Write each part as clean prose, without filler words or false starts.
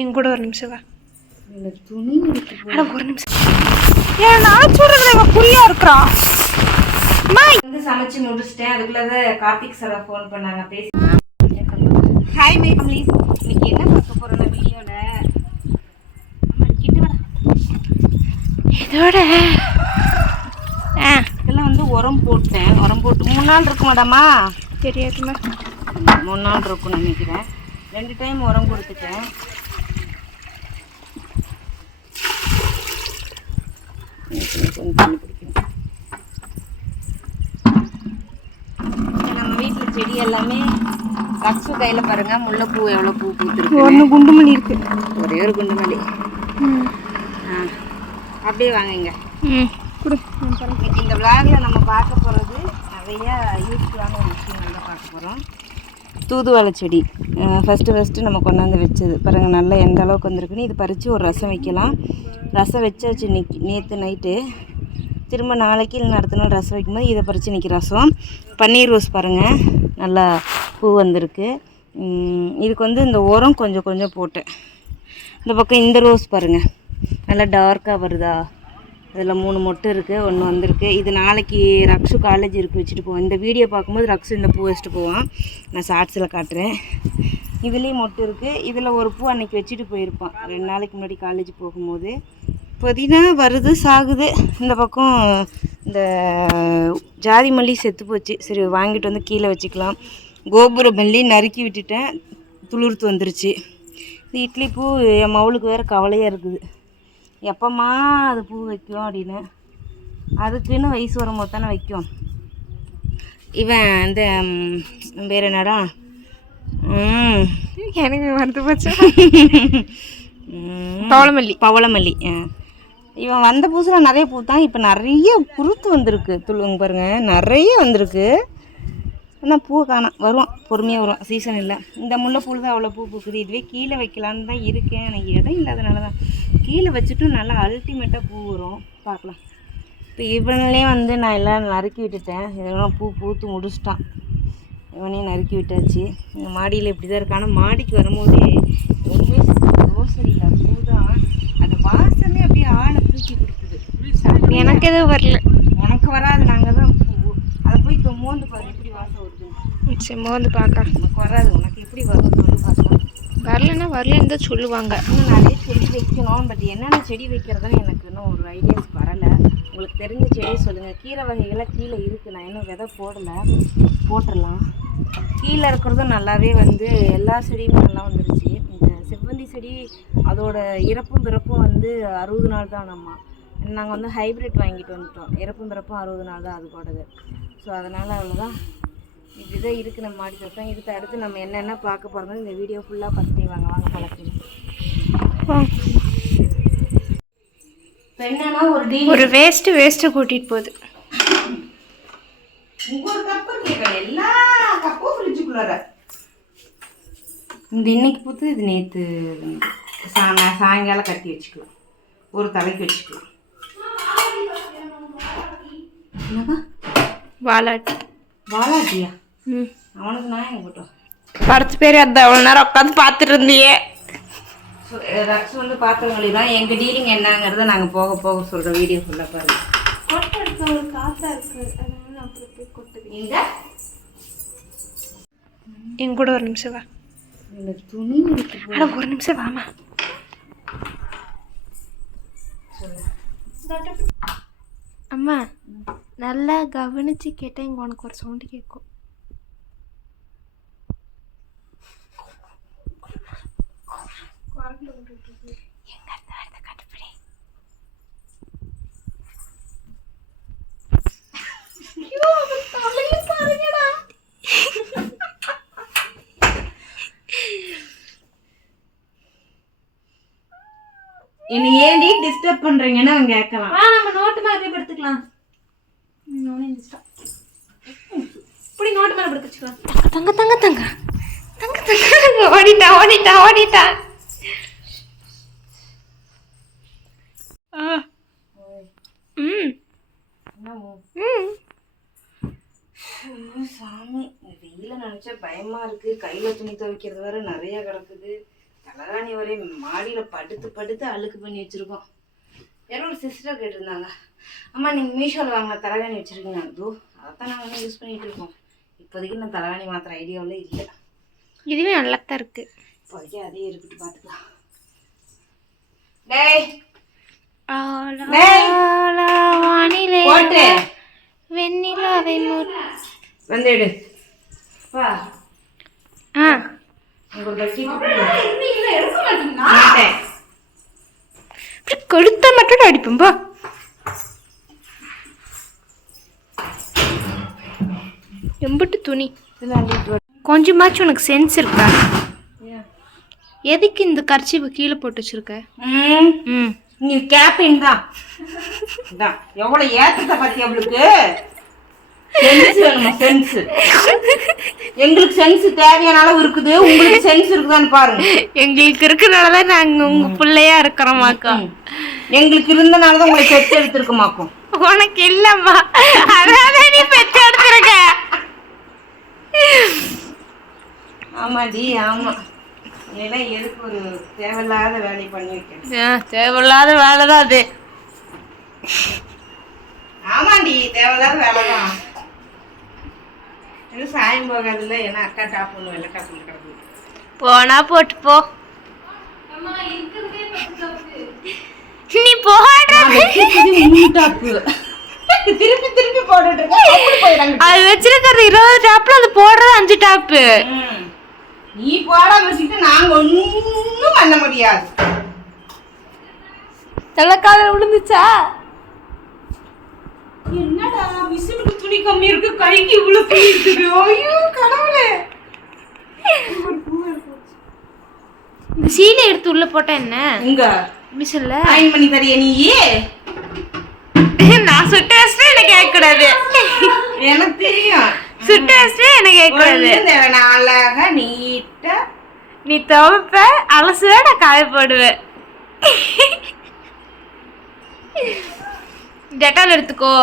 என் கூட ஒரு நிமிஷம் வா. துணி ஒரு நிமிஷம். ஏன் நான் சொல்றதுல இவன் குறியா இருக்கிறான். வந்து சமைச்சு முடிச்சிட்டேன். அதுக்குள்ளதான் கார்த்திக் சார் ஃபோன் பண்ணாங்க. பேசி ஹாய் மை ப்ளீஸ். இன்னைக்கு என்ன பார்க்க போறோம் வீடியோல? இதோட இதெல்லாம் வந்து உரம் போட்டேன். உரம் போட்டு 3 நாள் இருக்கு மேடமா. தெரியாதுமா. 3 நாள் இருக்கும்னு நினைக்கிறேன். 2 டைம் உரம் கொடுத்துட்டேன். நம்ம வீட்டில் செடி எல்லாமே ரக்ஸு கையில் பாருங்க. முல்லைப்பூ எவ்வளோ பூ பூத்துருக்கு. ஒன்று குண்டுமல்லி இருக்கு. ஒரே ஒரு குண்டுமல்லி. அப்படியே வாங்குங்க. இன்னைக்கு இந்த விளாகில் நம்ம பார்க்க போகிறது நிறைய யூஸ்ஃபுல்லான ஒரு விஷயம் தான் பார்க்க போகிறோம். தூதுவளை செடி ஃபஸ்ட்டு நம்ம கொண்டாந்து வச்சது பாருங்கள். நல்லா எந்த அளவுக்கு வந்திருக்குன்னு இது பறித்து ஒரு ரசம் வைக்கலாம். ரசம் வச்சாச்சு நேற்று நைட்டு. திரும்ப நாளைக்கு இல்லை அடுத்த நாள் ரசம் வைக்கும்போது இதை பறித்து இன்றைக்கி ரசம். பன்னீர் ரோஸ் பாருங்கள் நல்லா பூ வந்திருக்கு. இதுக்கு வந்து இந்த உரம் கொஞ்சம் கொஞ்சம் போட்டேன். இந்த பக்கம் இந்த ரோஸ் பாருங்கள் நல்லா டார்க்காக வருதா. இதில் 3 மொட்டு இருக்குது, 1 வந்திருக்கு. இது நாளைக்கு ரக்ஷு காலேஜ் இருக்குது வச்சுட்டு போவோம். இந்த வீடியோ பார்க்கும்போது ரக்ஷு இந்த பூ வச்சுட்டு போவான். நான் ஷார்ட்ஸில் காட்டுறேன். இதுலேயும் மொட்டு இருக்குது. இதில் ஒரு பூ அன்றைக்கி வச்சுட்டு போயிருப்பான் 2 நாளைக்கு முன்னாடி காலேஜ் போகும்போது. புதினா வருது சாகுது. இந்த பக்கம் இந்த ஜாதி மல்லி செத்து போச்சு. சரி வாங்கிட்டு வந்து கீழே வச்சுக்கலாம். கோபுர மல்லி நறுக்கி விட்டுட்டேன், துளிர்த்து வந்துருச்சு. இந்த இட்லி பூ என் மவுளுக்கு வேறு கவலையாக இருக்குது. எப்போம்மா அது பூ வைக்கும் அப்படின்னு. அதுக்குன்னு வயசு வரும்போது தானே வைக்கும். இவன் இந்த வேறு என்னடா எனக்கு மறந்து போச்சு. பவளமல்லி. இவன் வந்த புதுசில் நிறைய பூ தான். இப்போ நிறைய குருத்து வந்திருக்கு. துளுங்க பாருங்கள் நிறைய வந்திருக்கு. ஆனால் பூ காணோம். வருவான் பொறுமையாக வரும். சீசன் இல்லை. இந்த முல்லைப்பூவில் தான் அவ்வளோ பூ பூக்குது. இதுவே கீழே வைக்கலான்னு தான் இருக்கேன். எனக்கு இடம் இல்லாதனால தான். கீழே வச்சுட்டும் நல்லா அல்டிமேட்டாக பூ வரும். பார்க்கலாம். இப்போ இவனே வந்து நான் எல்லாம் நறுக்கி விட்டுட்டேன். இதெல்லாம் பூ பூத்து முடிச்சிட்டான். இவனையும் நறுக்கி விட்டாச்சு. இந்த மாடியில் இப்படி தான் இருக்கு. ஆனால் மாடிக்கு வரும்போதே எதுவுமே ரோசரியில் பூ தான் அந்த வாசமே அப்படியே ஆளை தூக்கி கொடுக்குது. எனக்கு எதுவும் வரல. உனக்கு வராது. நாங்கள் தான் பூ அதை போய் மோந்து பாரு எப்படி வாசம் வருது. சரி மோந்து பார்க்கலாம். உனக்கு வராது. உனக்கு எப்படி வரும் சொல்லி பார்க்கலாம். வரலன்னா வரலன்னு தான் சொல்லுவாங்க. இன்னும் நிறைய செடி வைக்கணும். பட் என்னென்ன செடி வைக்கிறதுன்னு எனக்கு இன்னும் ஒரு ஐடியாஸ் வரலை. உங்களுக்கு தெரிஞ்ச செடியை சொல்லுங்கள். கீரை வகைகள்லாம் கீழே இருக்குது. நான் இன்னும் விதை போடலை. போட்டுடலாம். கீழே இருக்கிறதும் நல்லாவே வந்து எல்லா செடியுமே நல்லா வந்துருச்சு. இந்த செவ்வந்தி செடி அதோட இறப்பும் பிறப்பும் வந்து 60 நாள் தான். நாங்கள் வந்து ஹைப்ரிட் வாங்கிட்டு வந்துட்டோம். இறப்பும் பிறப்பும் 60 நாள் தான் அதுக்கோடது. ஸோ அதனால் அவ்வளோதான். இப்படி தான் இருக்குது நம்ம மாடி தோட்டம். இதுக்கு அடுத்து நம்ம என்னென்ன பார்க்க போகிறோம் இந்த வீடியோ ஃபுல்லாக பார்த்துட்டே வாங்க பழக்கம். என்னன்னா ஒரு வேஸ்ட்டு கூட்டிகிட்டு போகுது. ஒரு கப்பு கேட்கல. எல்லா கப்பும் ஃப்ரிட்ஜுக்குள்ளார. இந்த இன்னைக்கு பூத்து இது நேற்று சாயங்காலம் கட்டி வச்சுக்கலாம். ஒரு தலைக்கு வச்சுக்கலாம். வாலாட்டியா? அவனுக்கு நான் எங்கே போட்டோம் படத்து பேர் அந்த அவ்வளோ நேரம் உட்காந்து பார்த்துட்டு இருந்தியே. ஸோ ரக்ஸ் வந்து பார்த்தவங்களே தான். எங்கள் டீலிங் என்னங்கிறத நாங்கள் போக போக சொல்கிற வீடியோ ஃபுல்லாக பாருங்கள். கொட்டை இருக்க ஒரு காற்றா இருக்குது. அதனால அப்புறம் போய் கொட்டுது. என் கூட ஒரு நிமிஷம் வா. துணி ஒரு நிமிஷம் வாமா. அம்மா நல்லா கவனிச்சு கேட்டேன். இங்கே உனக்கு ஒரு சவுண்டு கேட்கும். என்னை ஏன்டி டிஸ்டர்ப் பண்றீங்கன்னு அவன் கேட்கலாம். நம்ம நோட்டு மேலே படுத்துக்கலாம். இப்படி நோட்டு மேலே படுத்துக்கலாம். தங்க தங்க தங்க தங்க தங்க ஓடிட்டா. சாமி வெயில நினைச்சா பயமா இருக்கு. கையில துணி துவைக்கிறது வேற நிறைய கிடக்குது. தலகாணி ஒரே மாடியில் படுத்து படுத்து அழுக்கு பண்ணி வச்சுருக்கோம். யாரும் ஒரு சிஸ்டர் கேட்டிருந்தாங்க, அம்மா நீங்கள் மீஷோவில் வாங்கின தலகாணி வச்சுருக்கீங்க. அதோ அதைத்தான் நாங்கள் வந்து யூஸ் பண்ணிகிட்டு இருக்கோம். இப்போதைக்கு நான் தலகாணி மாத்திர ஐடியாவில் இல்லை. இதுவே நல்லா தான் இருக்கு. இப்போதைக்கு அதே இருக்கட்டும், பார்த்துக்கலாம். டேய் வானிலை போட்டு வெண்ணிலாவை வந்து எடு. பா கொடுத்த மட்டும் அடிப்போம். போ எம்பிட்டு துணி கொஞ்சமாச்சும் உனக்கு சென்ஸ் இருக்கா? எதுக்கு இந்த கர்ச்சீஃபை கீழே போட்டு வச்சிருக்க? நீ கேப்பிங் தான் எவ்வளோ ஏற்றத்தை பற்றி அவளுக்கு சென்ஸ் வேணுமா? சென்ஸ் எங்களுக்கு சென்ஸ் தேவையான அளவு இருக்குது, உங்களுக்கு சென்ஸ் இருக்குதான்னு பாருங்க. எங்களுக்கு இருக்கிறனாலதான் நாங்க உங்க பிள்ளையா இருக்கிறோமாக்கா. எங்களுக்கு இருந்தனாலதான் உங்களை பெற்று எடுத்திருக்கோமாக்கும். உனக்கு இல்லம்மா, அதான் நீ பெற்று எடுத்திருக்க. ஆமாடி ஆமா. ஏன்னா எதுக்கு ஒரு தேவையில்லாத வேலையை பண்ணி வைக்க? தேவையில்லாத வேலை தான் அது. ஆமாண்டி தேவையில்லாத வேலை தான். இது சாயம் போகாதுல்ல. ஏன்னா அக்கா டாப் ஒன்று வெள்ளக்கா சொல்லி கிடக்குது. போனா போட்டு போ. நீ போடுற திருப்பி திருப்பி போட்டுட்டு இருக்க. அது வச்சிருக்கிறது 20 டாப்ல அது போடுறது 5 டாப்பு. நீ போடாம வச்சுக்கிட்டு நாங்க ஒன்னும் பண்ண முடியாது. தலைக்கால விழுந்துச்சா? என்னடா விசிலுக்கு துணி கம்மி இருக்கு, கைக்கு இவ்வளவு துணி இருக்குது. ஐயோ கடவுளே. இந்த சீலை எடுத்து உள்ள போட்டா என்ன? இங்க மிஷின்ல அயன் பண்ணி தரியா நீ? நான் சுட்ட வச்சுட்டு எனக்கு கேட்க கூடாது. எனக்கு தெரியும், சுட்ட வச்சுட்டு எனக்கு கேட்க கூடாது. அழகா நீட்டா நீ துவைப்ப, அலசுவ, நான் காய போடுவேன். டெட்டால் எடுத்துக்கோ.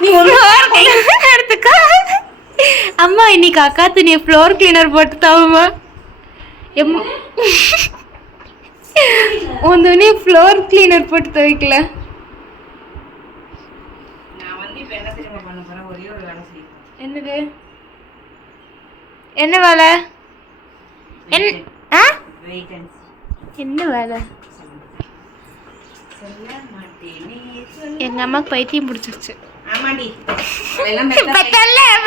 நீ எடுத்துக்கோ. அம்மா இன்னைக்கு அக்கா துணியை ஃப்ளோர் கிளீனர் போட்டு தாவுமா. உன் துணி ஃப்ளோர் கிளீனர் போட்டு துவைக்கல. நான் வந்து இப்ப என்ன தெரியுமா பண்ண போறேன்? ஒரே ஒரு வேலை செய்யணும். என்னது? என்ன வேலை? என்ன வேலை? எங்க அம்மாக்கு பைத்தியம் பிடிச்சிருச்சு. ஆமாடி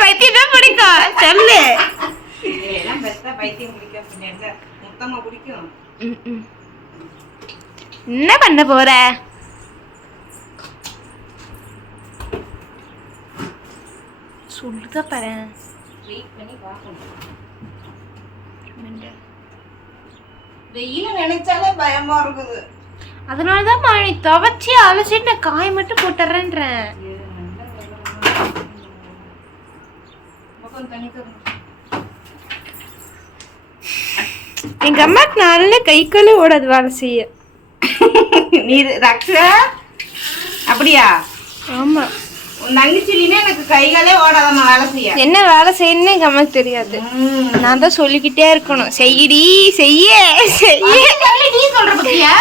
பைத்தியம் தான் பிடிக்கும். சொல்லு. பைத்தியம் பிடிக்கும், மொத்தமா பிடிக்கும். என்ன பண்ண போற? சொல்லுதா பாரு. வெயிட் பண்ணி பார்க்கணும். வெயில நினைச்சாலே பயமா இருக்குது. அதனாலதான் நீ துவைச்சி அலசிட்டு நான் காய மட்டும் போட்டுறேன்றேன். எங்க அம்மாக்கு நல்ல கை காலே ஓடாது வேலை செய்ய. நீ ரக்ஷா அப்படியா? ஆமா, உன் தங்கச்சிலினே எனக்கு கைகாலே ஓடாதம்மா வேலை செய்ய. என்ன வேலை செய்யணும்னு எங்க அம்மாக்கு தெரியாது. நான் தான் சொல்லிக்கிட்டே இருக்கணும், செய்யடி செய்ய செய்ய. நீ சொல்ற பத்தியா?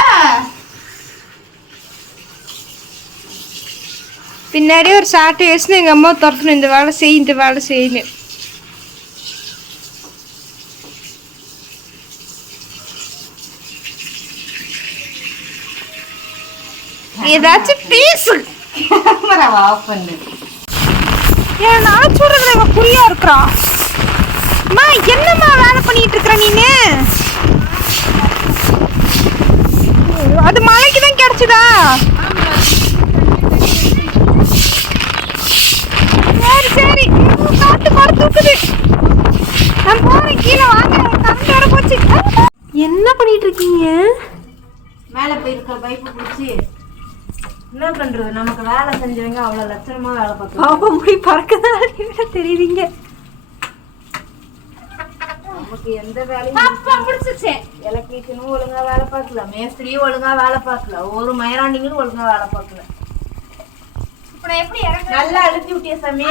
பின்னாடி ஒரு சாட்டை வச்சுன்னு எங்க அம்மா துரத்தணும், இந்த வேலை செய் இந்த வேலை செய்யணும். ஏதாச்சும் பேசு. கேமராவை ஆஃப் பண்ணு. ஏன் நான் சொல்றதுல இவன் குறியா இருக்கிறா? அம்மா என்னம்மா வேலை பண்ணிட்டு இருக்கிற நீனு? அது மழைக்கு தான் கிடைச்சதா? சரி சரி, காத்து படம் தூக்குது. நான் போறேன் கீழே, வாங்க. கரண்ட் வர போச்சு. என்ன பண்ணிட்டு இருக்கீங்க? மேலே போயிருக்க பைப்பு பிடிச்சி என்ன பண்றது? நமக்கு வேலை செஞ்சவங்க அவ்வளவு லட்சணமா வேலை பார்க்கணும். பாப்பா முடி பறக்கதான் தெரியுறீங்க. நமக்கு எந்த வேலையும் எலக்ட்ரீஷியனும் ஒழுங்கா வேலை பார்க்கல, மேஸ்திரியும் ஒழுங்கா வேலை பார்க்கல, ஒரு மயிராண்டிங்களும் ஒழுங்கா வேலை பார்க்கல. நல்லா அழுத்தி விட்டிய சாமி.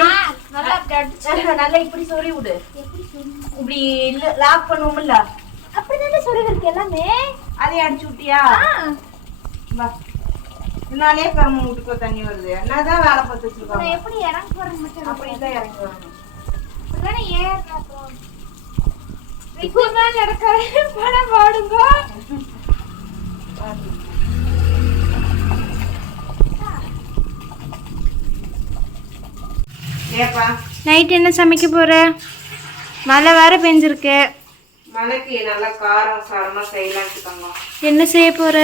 நல்லா இப்படி சொல்லி விடு. இப்படி லாக் பண்ணுவோம்ல, அப்படி தானே சொல்லிருக்கு எல்லாமே. அதையும் அடிச்சு விட்டியா? வா இதனாலே கரும்பு வீட்டுக்கோ தண்ணி வருது. என்னதான் வேலை பார்த்து வச்சிருக்காங்க. எப்படி இறங்கி போறது மட்டும் அப்படிதான் இறங்கி வரணும். அப்படிதானே ஏறணும். நடக்கிற பணம் பாடுங்க. ஏப்பா நைட் என்ன சமைக்க போற? மழை வேற பெஞ்சிருக்கு. மழைக்கு நல்லா காரம் சாரமா செய்யலாம்னு இருக்காங்க. என்ன செய்ய போற?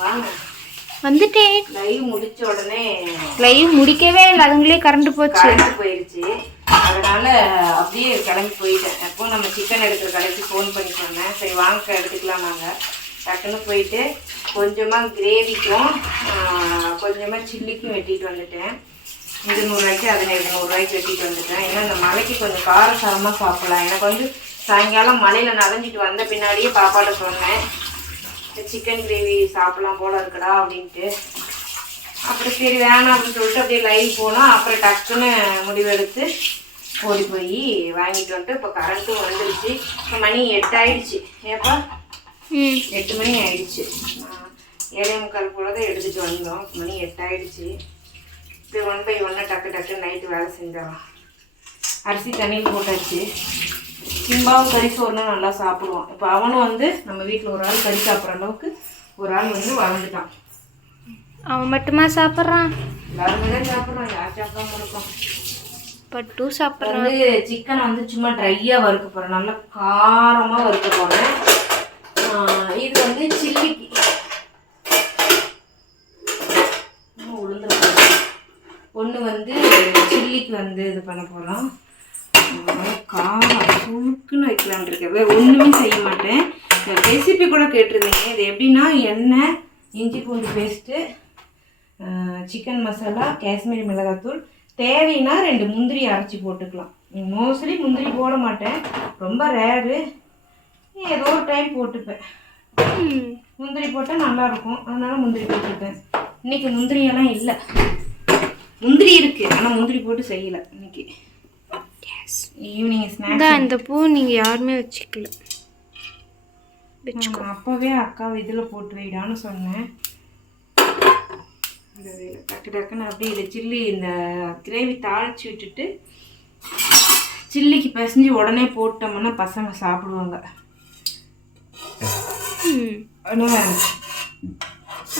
வாங்க வந்துட்டேன். லைவ் முடிச்ச உடனே லைவ் முடிக்கவே இல்லை, அதுங்களே கரண்ட் போயிடுச்சு. அதனால அப்படியே கிளம்பி போயிட்டேன். எப்போ நம்ம சிக்கன் எடுக்கிற கடைக்கு ஃபோன் பண்ணி சொன்னேன். சரி வாங்க எடுத்துக்கலாம். நாங்கள் டக்குன்னு போயிட்டு கொஞ்சமாக கிரேவிக்கும் கொஞ்சமாக சில்லிக்கும் வெட்டிட்டு வந்துட்டேன். இது 100 ரூபாய்க்கு அது 100 ரூபாய்க்கு வெட்டிட்டு வந்துட்டேன். ஏன்னா இந்த மலைக்கு கொஞ்சம் காரசாரமாக சாப்பிடலாம். எனக்கு வந்து சாயங்காலம் மலையில் நனைஞ்சிட்டு வந்த பின்னாடியே பாப்பாட்ட சொன்னேன், சிக்கன் கிரேவி சாப்பிடலாம் போல இருக்குடா அப்படின்ட்டு. அப்புறம் சரி வேணாம் அப்படின்னு சொல்லிட்டு அப்படியே லைவ் போனோம். அப்புறம் டக்குன்னு முடிவெடுத்து ஓடி போய் வாங்கிட்டு வந்துட்டு இப்போ கரண்ட்டும் வந்துடுச்சு. இப்போ மணி 8 ஆயிடுச்சு. ஏப்பா 8 மணி ஆயிடுச்சு. 7:45 போல தான் எடுத்துகிட்டு வந்தோம். மணி 8 ஆயிடுச்சு. இப்போ 1 by 1 டக்கு நைட்டு வேலை செஞ்சிடலாம். அரிசி தண்ணியில் போட்டாச்சு. சிம்பாவும் கறி சோறுனா நல்லா சாப்பிடுவான். இப்போ அவனும் வந்து நம்ம வீட்டில் ஒரு ஆள் கறி சாப்பிட்ற அளவுக்கு ஒரு ஆள் வந்து வளர்ந்துட்டான். அவன் மட்டுமா சாப்பிட்றான்? எல்லாருமே தான் சாப்பிட்றான். யார் சாப்பிடாம இருக்கும்? பட்டு சாப்பிட்றான். வந்து சிக்கனை வந்து சும்மா ட்ரையாக வறுக்க போகிறேன். நல்லா காரமாக வறுக்க போகிறேன். இது வந்து சில்லிக்கு உளுந்து ஒன்று வந்து சில்லிக்கு வந்து இது பண்ண போகிறோம். காரம் சுருக்குன்னு வைக்கலான் இருக்கேன். வேறு ஒன்றுமே செய்ய மாட்டேன். ரெசிபி கூட கேட்டிருந்தீங்க. இது எப்படின்னா எண்ணெய், இஞ்சி பூண்டு பேஸ்ட்டு, சிக்கன் மசாலா, காஷ்மீரி மிளகாத்தூள், தேவைன்னா 2 முந்திரி அரைச்சி போட்டுக்கலாம். மோஸ்ட்லி முந்திரி போட மாட்டேன், ரொம்ப ரேரு. ஏதோ ஒரு டைம் போட்டுப்பேன். முந்திரி போட்டால் நல்லாயிருக்கும், அதனால் முந்திரி போட்டுப்பேன். இன்றைக்கி முந்திரியெல்லாம் இல்லை. முந்திரி இருக்குது, ஆனால் முந்திரி போட்டு செய்யலை இன்னைக்கு. Evening snacks. இந்த பூ நீங்கள் யாருமே வச்சுக்கல. அப்போவே அக்காவை இதில் போட்டு வைடான்னு சொன்னேன். டக்குன்னு அப்படியே இல்லை சில்லி இந்த கிரேவி தாளிச்சு விட்டுட்டு சில்லிக்கு பிசைஞ்சு உடனே போட்டோம்னா பசங்க சாப்பிடுவாங்க.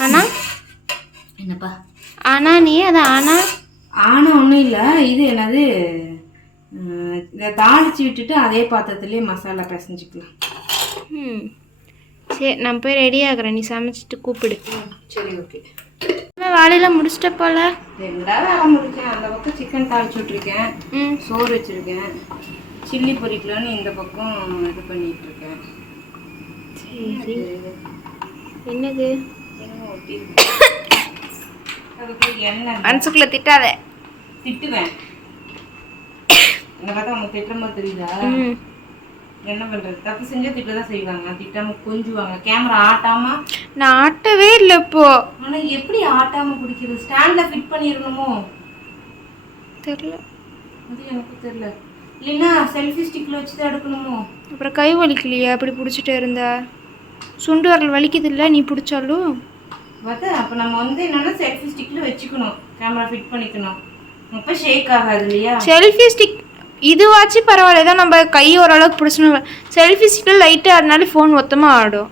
ஆனா என்னப்பா ஆனா நீ அது ஆனா ஒன்றும் இல்லை. இது என்னது, இதை தாளிச்சு விட்டுட்டு அதே பாத்திரத்துலேயே மசாலா பிசைஞ்சிக்கலாம். சரி நான் போய் ரெடி ஆகுறேன், நீ சமைச்சிட்டு கூப்பிடு. சரி ஓகே. வேலையெல்லாம் முடிச்சிட்ட போல? ரெண்டா வேலை முடிச்சேன். அந்த பக்கம் சிக்கன் தாளிச்சு விட்ருக்கேன், சோறு வச்சுருக்கேன், சில்லி பொரிக்கலான்னு இந்த பக்கம் இது பண்ணிட்டு இருக்கேன். சரி என்னது அதுக்கு எண்ணெய் மனசுக்குள்ள திட்டாத. திட்டுவேன். என்ன பார்த்தா அவங்க திட்டுற மாதிரி தெரியுதா? என்ன பண்றது, தப்பு செஞ்சா திட்டதான் செய்வாங்க, திட்டாம கொஞ்சுவாங்க. கேமரா ஆட்டாம நான் ஆட்டவே இல்லை இப்போ. ஆனா எப்படி ஆட்டாம பிடிக்கிறது? ஸ்டாண்ட்ல ஃபிட் பண்ணிடணுமோ தெரியல, அது எனக்கு தெரியல. இல்லைன்னா செல்ஃபி ஸ்டிக்ல வச்சு தான் எடுக்கணுமோ? அப்புறம் கை வலிக்கலையா அப்படி பிடிச்சிட்டே இருந்தா? சுண்டு வரல் வலிக்குது இல்லை நீ பிடிச்சாலும்? அப்போ நம்ம வந்து என்னன்னா செல்ஃபி ஸ்டிக்ல வச்சுக்கணும், கேமரா ஃபிட் பண்ணிக்கணும். அப்போ ஷேக் ஆகாது இல்லையா? செல்ஃபி ஸ்டிக் இதுவாச்சு பரவாயில்ல, தான் நம்ம கை ஓரளவுக்கு பிடிச்சணும். செல்ஃபி ஸ்டிக்கில் லைட்டாக ஆடினாலும் ஃபோன் மொத்தமாக ஆடும்.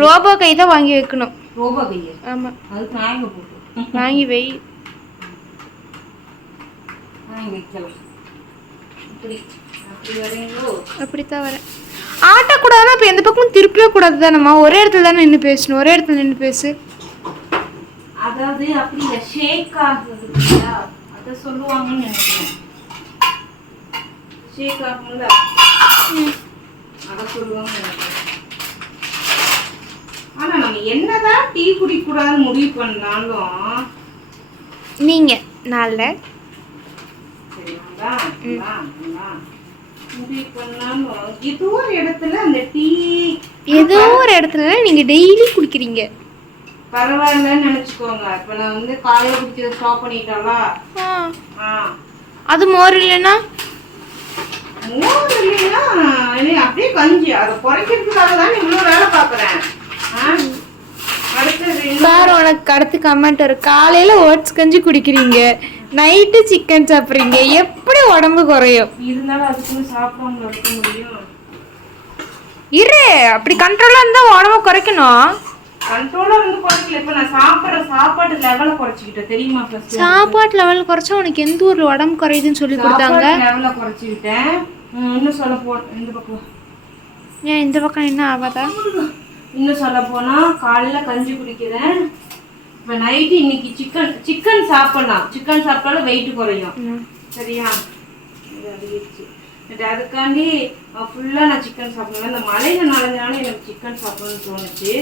ரோபோ கை தான் வாங்கி வைக்கணும். ரோபோ கையா? ஆமாம், அதுக்கு வாங்கி போட்டு வாங்கி வை. வாங்கி வைக்கலாம். அப்படி அப்படி வரீங்களோ? அப்படித்தான் வரேன். ஆட்டக்கூடாதுன்னா இப்போ எந்த பக்கமும் திருப்பவே கூடாது தானம்மா, ஒரே இடத்துல தானே நின்று பேசணும். ஒரே இடத்துல நின்று பேசு. அதாவது அப்படி இல்லை, ஷேக் ஆகுது இல்லையா, அதை சொல்லுவாங்கன்னு நினைக்கிறேன். ஷேக் ஆகும்ல, அதை சொல்லுவாங்கன்னு நினைக்கிறேன். ஆனா நம்ம என்னதான் டீ குடிக்கூடாதுன்னு முடிவு பண்ணாலும் நீங்க நல்ல முடிவு பண்ணாலும் ஏதோ ஒரு இடத்துல அந்த டீ ஏதோ ஒரு இடத்துல நீங்க டெய்லி குடிக்கிறீங்க. பரவாயில்லன்னு நினைச்சுக்கோங்க. இப்ப நான் வந்து காலையில குடிச்சதை ஸ்டாப் பண்ணிட்டோம்ல, அது மோர் இல்லைன்னா மோர் இல்லைன்னா அப்படியே கஞ்சி அதை குறைக்கிறதுக்காக தான் இவ்வளோ வேலை பார்க்குறேன். அடுத்தது சார் உனக்கு அடுத்து கமெண்ட் வரும், காலையில ஓட்ஸ் கஞ்சி குடிக்கிறீங்க, நைட்டு சிக்கன் சாப்பிட்றீங்க, எப்படி உடம்பு குறையும்? இருந்தாலும் அதுக்குன்னு சாப்பிடாம இருக்க முடியும். இரு, அப்படி கண்ட்ரோலா இருந்தா உடம்பு குறைக்கணும். கண்ட்ரோலா வந்து குறைக்கல. இப்ப நான் சாப்பிட்ற சாப்பாடு லெவலை குறைச்சிக்கிட்டேன் தெரியுமா? ஃபர்ஸ்ட் சாப்பாட்டு லெவல் குறைச்சா உனக்கு எந்த ஊர்ல உடம்பு குறையுதுன்னு சொல்லி கொடுத்தாங்க. லெவலை குறைச்சிக்கிட்டேன். இன்னும் சொல்ல இந்த பக்கம் ஏன் இந்த பக்கம் என்ன ஆகாதா? இன்னும் சொல்ல போனா காலையில கஞ்சி குடிக்கிறேன். இப்ப நைட்டு இன்னைக்கு சிக்கன் சாப்பிடலாம். சிக்கன் சாப்பிட்டாலும் வெயிட் குறையும். சரியா? அதுக்காண்டி ஃபுல்லா நான் சிக்கன் சாப்பிடுவேன். இந்த மலையில நனைஞ்சாலும் எனக்கு சிக்கன் சாப்பிடணும்னு தோணுச்சு.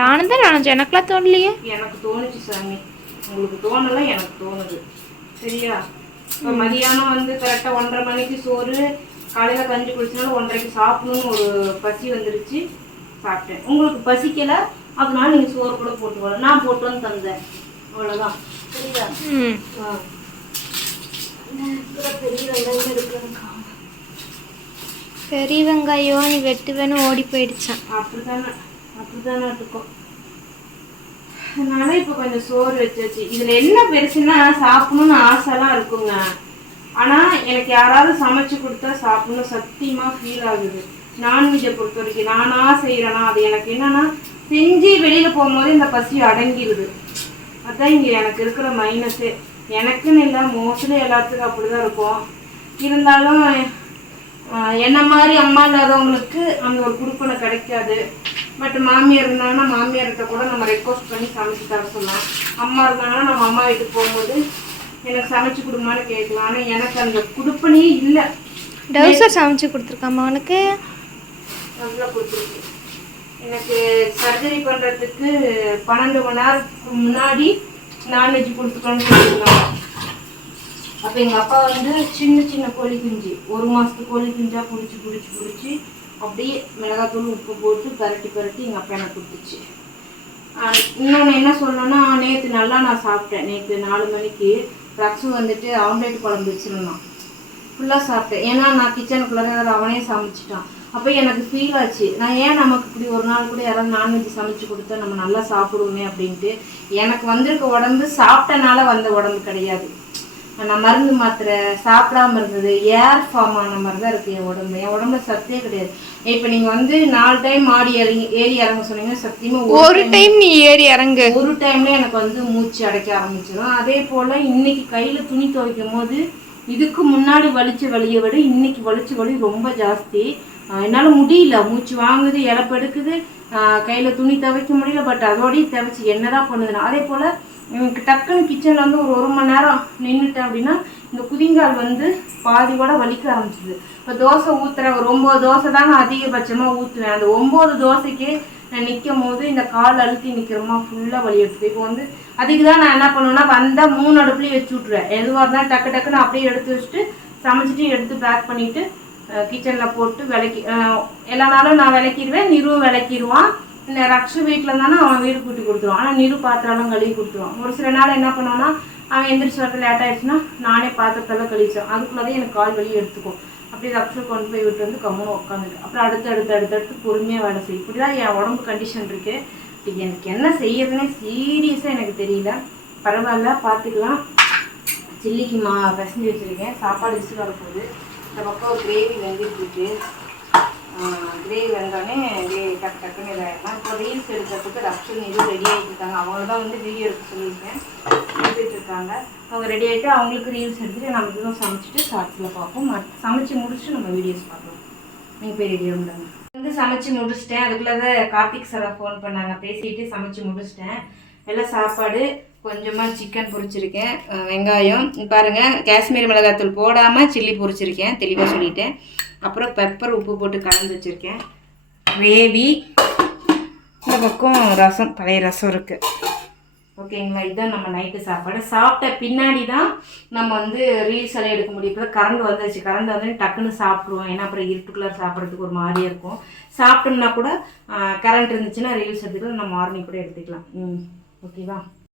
நானும் தான் நினைச்சேன், எனக்குலாம் தோணலையே. எனக்கு தோணுச்சு சாமி, உங்களுக்கு தோணல, எனக்கு தோணுது. சரியா? இப்போ மதியானம் வந்து கரெக்டாக 1:30 மணிக்கு சோறு, காலையில கஞ்சி குடிச்சனால 1:30க்கு சாப்பிடணும்னு ஒரு பசி வந்துருச்சு, சாப்பிட்டேன். உங்களுக்கு பசிக்கல, அதனால நீங்க சோறு கூட போட்டு வரல, நான் போட்டு வந்து தந்தேன், அவ்வளோதான். சரியா? பெரிய வெங்காயம் நீ வெட்டுவேன்னு ஓடி போயிடுச்சான். அப்படிதானே இருக்கும். அதனால இப்போ கொஞ்சம் சோறு வச்சாச்சு. இதுல என்ன பெருசுன்னா சாப்பிடணும்னு ஆசைலாம் இருக்குங்க. ஆனா எனக்கு யாராவது சமைச்சு கொடுத்தா சாப்பிடணும் சத்தியமா ஃபீல் ஆகுது. நான்வெஜ்ஜை பொறுத்த வரைக்கும் நானா செய்யறேன்னா அது எனக்கு என்னன்னா செஞ்சு வெளியில போகும்போது இந்த பசி அடங்கிடுது. அதான் இங்க எனக்கு இருக்கிற மைனஸே. எனக்குன்னு இல்லை, மோஸ்ட்லி எல்லாத்துக்கும் அப்படிதான் இருக்கும். இருந்தாலும் என்ன மாதிரி அம்மா இல்லாதவங்களுக்கு அந்த ஒரு குடுப்பனை கிடைக்காது. பட் மாமியார் இருந்தாங்கன்னா மாமியார்கிட்ட கூட நம்ம ரெக்வஸ்ட் பண்ணி சமைச்சு தர சொல்லலாம். அம்மா இருந்தாங்கன்னா நம்ம அம்மா வீட்டுக்கு போகும்போது எனக்கு சமைச்சு கொடுமான்னு கேட்கலாம். ஆனால் எனக்கு அந்த குடுப்பனையே இல்லை. டவுசர் சமைச்சு கொடுத்துருக்காமா உனக்கு? நல்லா கொடுத்துருக்கு. எனக்கு சர்ஜரி பண்ணுறதுக்கு 12 மணி நேரத்துக்கு முன்னாடி நான்வெஜ் கொடுத்துக்கணும்னு சொல்லியிருக்காங்க. அப்போ எங்கள் அப்பா வந்து சின்ன சின்ன கோழி குஞ்சு, 1 மாதத்து கோழி குஞ்சா பிடிச்சி அப்படியே மிளகாத்தூள் உப்பு போட்டு பரட்டி எங்கள் அப்பா எனக்கு கொடுத்துச்சு. இன்னொன்று என்ன சொல்லணும்னா, நேற்று நல்லா நான் சாப்பிட்டேன். நேற்று 4 மணிக்கு ரக்ஸு வந்துட்டு ஆம்லேட் குழம்பு வச்சிருந்தான், ஃபுல்லாக சாப்பிட்டேன். ஏன்னா நான் கிச்சனுக்குள்ளே அவனே சமைச்சிட்டான். அப்போ எனக்கு ஃபீல் ஆச்சு, நான் ஏன் நமக்கு இப்படி ஒரு நாள் கூட யாராவது நான்வெஜ் சமைச்சு கொடுத்தா நம்ம நல்லா சாப்பிடுவோமே அப்படின்ட்டு. எனக்கு வந்திருக்க உடம்பு சாப்பிட்டனால வந்த உடம்பு கிடையாது. நான் மருந்து மாத்திரை சாப்பிடாம இருந்தது, ஏர் ஃபார்ம் ஆன மாதிரி தான் இருக்குது என் உடம்பு. என் உடம்புல சத்தே கிடையாது. இப்போ நீங்கள் வந்து 4 டைம் ஏறி இறங்க சொன்னீங்கன்னா சத்தியமாக ஒரு டைம் நீ ஏறி இறங்கு, ஒரு டைம்ல எனக்கு வந்து மூச்சு அடைக்க ஆரம்பிச்சிடும். அதே போல் இன்னைக்கு கையில் துணி துவைக்கும் போது இதுக்கு முன்னாடி வலிச்ச வலியை விட இன்னைக்கு வலிச்ச வலி ரொம்ப ஜாஸ்தி. என்னால் முடியல, மூச்சு வாங்குது, இழப்பெடுக்குது, கையில் துணி துவைக்க முடியல. பட் அதோடய துவைச்சி என்னதான் பண்ணுதுன்னா, அதே போல் எனக்கு டக்குன்னு கிச்சனில் வந்து ஒரு 1 மணி நேரம் நின்றுட்டேன் அப்படின்னா இந்த குதிங்கால் வந்து பாதி கூட வலிக்க ஆரம்பிச்சிது. இப்போ தோசை ஊற்றுறேன், ஒரு 9 தோசை தாங்க அதிகபட்சமாக ஊற்றுவேன். அந்த 9 தோசைக்கே நான் நிற்கும் போது இந்த கால் அழுத்தி நிற்கிறோமா ஃபுல்லாக வலி எடுத்துது. இப்போ வந்து அதுக்கு தான் நான் என்ன பண்ணுவேன்னா, வந்தால் 3 அடுப்புலேயும் வச்சு விட்ருவேன். எதுவாக இருந்தாலும் டக்குன்னு அப்படியே எடுத்து வச்சுட்டு சமைச்சிட்டு எடுத்து பேக் பண்ணிவிட்டு கிச்சனில் போட்டு விளக்கி எல்லா நாளும் நான் விளக்கிடுவேன். நிறுவும் விளக்கிடுவான். இந்த ரக்ஷு வீட்டில் இருந்தானா அவன் வீடு கூட்டி கொடுத்துருவான். ஆனால் நிறு பாத்திரம்லாம் கழுவி கொடுத்துருவான். ஒரு சில நாள் என்ன பண்ணுவான்னா, அவன் எந்திரிச்சு வரது லேட் ஆகிடுச்சுன்னா நானே பாத்திரத்தெல்லாம் கழிச்சேன். அதுக்குள்ளே எனக்கு கால் வலி எடுத்துக்கும். அப்படியே ரக்ஷு கொண்டு போய் விட்டு வந்து கம்முன்னு உட்காந்துட்டு அப்புறம் அடுத்து பொறுமையாக வேலை செய்யும். இப்படி தான் என் உடம்பு கண்டிஷன் இருக்குது. இப்போ எனக்கு என்ன செய்யறதுன்னே சீரியஸாக எனக்கு தெரியல. பரவாயில்ல, பார்த்துக்கலாம். சில்லிக்கு பிசைஞ்சு வச்சுருக்கேன். சாப்பாடு விசில் வரப்போகுது. இந்த பக்கம் ஒரு கிரேவி வெந்துட்டுருக்கு. கிரேவி வந்தோடனே டக்குன்னு இதாகிடலாம். இப்போ ரீல்ஸ் எடுக்கிறதுக்கு ரக்ஷன் இது ரெடி ஆகிட்டு இருக்காங்க. அவங்கள தான் வந்து வீடியோ எடுக்க சொல்லியிருக்கேன், எடுத்துகிட்டு இருக்காங்க. அவங்க ரெடி ஆகிட்டு அவங்களுக்கு ரீல்ஸ் எடுத்துகிட்டு நம்ம இதுவும் சமைச்சிட்டு ஷார்ட்ஸில் பார்ப்போம். சமைச்சு முடிச்சுட்டு நம்ம வீடியோஸ் பார்க்கலாம். நீங்கள் போய் ரெடி ஆகிடுங்க. வந்து சமைச்சு முடிச்சிட்டேன். அதுக்குள்ளே தான் கார்த்திக் சாரை ஃபோன் பண்ணாங்க, பேசிட்டு சமைச்சு முடிச்சிட்டேன். எல்லாம் சாப்பாடு, கொஞ்சமாக சிக்கன் பொரிச்சிருக்கேன், வெங்காயம் பாருங்கள், காஷ்மீரி மிளகாத்தூள் போடாமல் சில்லி பொரிச்சிருக்கேன், தெளிவாக சொல்லிட்டேன். அப்புறம் பெப்பர் உப்பு போட்டு கலந்து வச்சுருக்கேன். கிரேவி, இந்த பக்கம் ரசம், பழைய ரசம் இருக்குது. ஓகேங்களா? இதுதான் நம்ம நைட்டு சாப்பாடு. சாப்பிட்ட பின்னாடி தான் நம்ம வந்து ரீல்ஸ் எல்லாம் எடுக்க முடியும். இப்போ கரண்ட் வந்துச்சு, கரண்ட் வந்து டக்குன்னு சாப்பிட்ருவோம். ஏன்னா அப்புறம் இருட்டுக்குள்ளே சாப்பிட்றதுக்கு ஒரு மாதிரியாக இருக்கும். சாப்பிட்டோம்னா கூட கரண்ட் இருந்துச்சுன்னா ரீல்ஸ் எடுத்துக்கலாம், நம்ம மார்னிங் கூட எடுத்துக்கலாம். ஓகேவா?